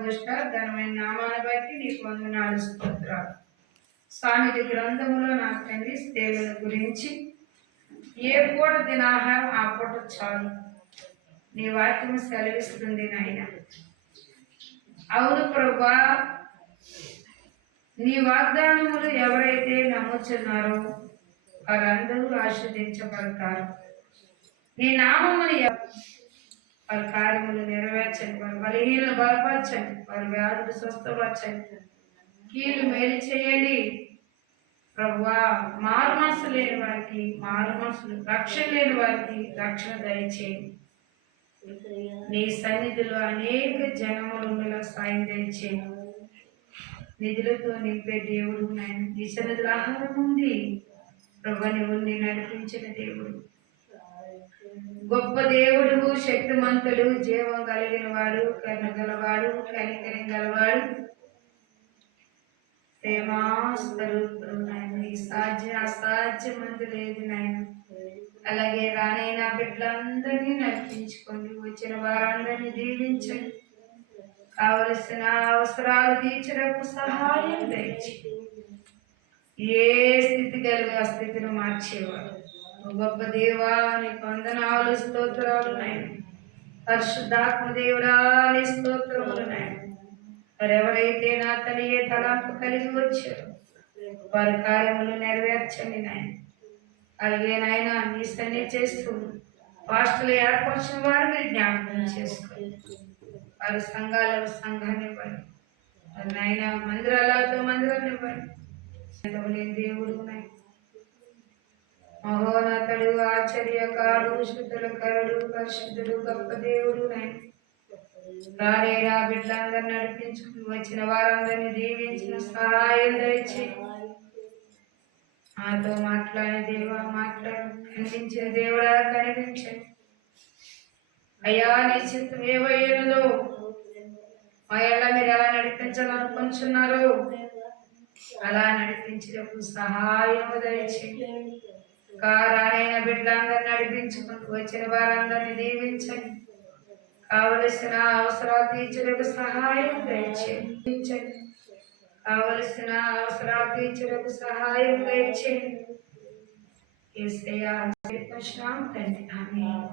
ఘోష ఘనమైన నామాన్ని బట్టి నీకు వందనాలు స్తోత్రాలు. సామెత గ్రంథములో నా తండ్రి స్త్రీల గురించి ఏ పూట దినాహారం ఆ పూట చాలు నీ వాక్యం సెలవిస్తుంది నాయన. అవును ప్రభువా, నీ వాగ్దానములు ఎవరైతే నమ్ముచున్నారో వారందరూ ఆశీర్వదించబడతారు. నీ నామముని వారి కార్యములు నెరవేర్చండి, వారి బలహీనలు బలపరచండి, వారి వ్యాధులు స్వస్థపరచండి, కీలు మేలు చేయండి ప్రభువా. మారు మనసు లేని వారికి మారు మనసులు, రక్షణ లేని వారికి రక్షణ దయచేయండి. నీ సన్నిధిలో అనేక జనములు సాయం దయచేయండి. నిధులతో నింపే దేవుడు నాయన. నీ సన్నిధిలో ఆహారం ఉంది ప్రభు, నువ్వు నడిపించిన దేవుడు, గొప్ప దేవుడు, శక్తిమంతుడు, జీవం కలిగిన వాడు, కరుణ గలవాడు, కనికరం గలవాడు, ప్రేమాస్వరూపుడు నాయన. ఈ సాధ్య అసాధ్యమంది లేదు నాయన. అలాగే రానైనా బిడ్డలందరినీ నడిపించుకోండి, వచ్చిన వారందరినీ దీవించండి, కావలసిన అవసరాలు తీర్చడానికి సహాయం దయచేయండి. ఏ స్థితి కలిగి ఆ స్థితిని మార్చేవాడు గొప్ప దేవా, నీకు వందనాలు స్తోత్రాలు నాయన. పరిశుద్ధాత్మ దేవుడా, నీ స్తోత్రములు నాయన. మరెవరైతే నా తల్లి ఏ తలాంపు కలిగి వచ్చారో వారి కార్యములు నెరవేర్చండి నాయన. అలాగే నాయన నీ సన్ని చేస్తూ పాస్టర్లు ఏర్పరిచిన వారిని జ్ఞాపకం చేసుకోండి. వారి సంఘాన్ని ఇవ్వండి నాయన, మందిరాలతో మందిరాన్ని ఇవ్వండి. దేవుడు నాయన, మహోన్నతుడు, ఆశ్చర్యకారుడు, శుద్ధులకరుడు, పరిశుద్ధుడు, గొప్ప దేవుడు నాయన. రానేరా బిడ్డలందరినీ నడిపించుకుని వచ్చిన వారందరినీ దీవించిన సహాయం దయచి నాతో మాట్లాడే దేవా మాట్లాడు, కనిపించిన దేవుడా కనిపించండి అయ్యా. నీ చిత్తం ఏవయ్యనదో మా ఎళ్ళ మీరు ఎలా నడిపించాలనుకుంటున్నారో అలా నడిపించినప్పుడు సహాయం దయచేయండి. రానైన బిడ్డలందరినీ నడిపించుకుంటూ వచ్చిన వారందరినీ దీవించండి, కావలసిన అవసరాలు తీర్చడానికి సహాయం దయచేయండి, కావలసిన అవసరాలు తీర్చడానికి సహాయం దయచేయండి. యేసయ్యా తండ్రి. ఆమేన్.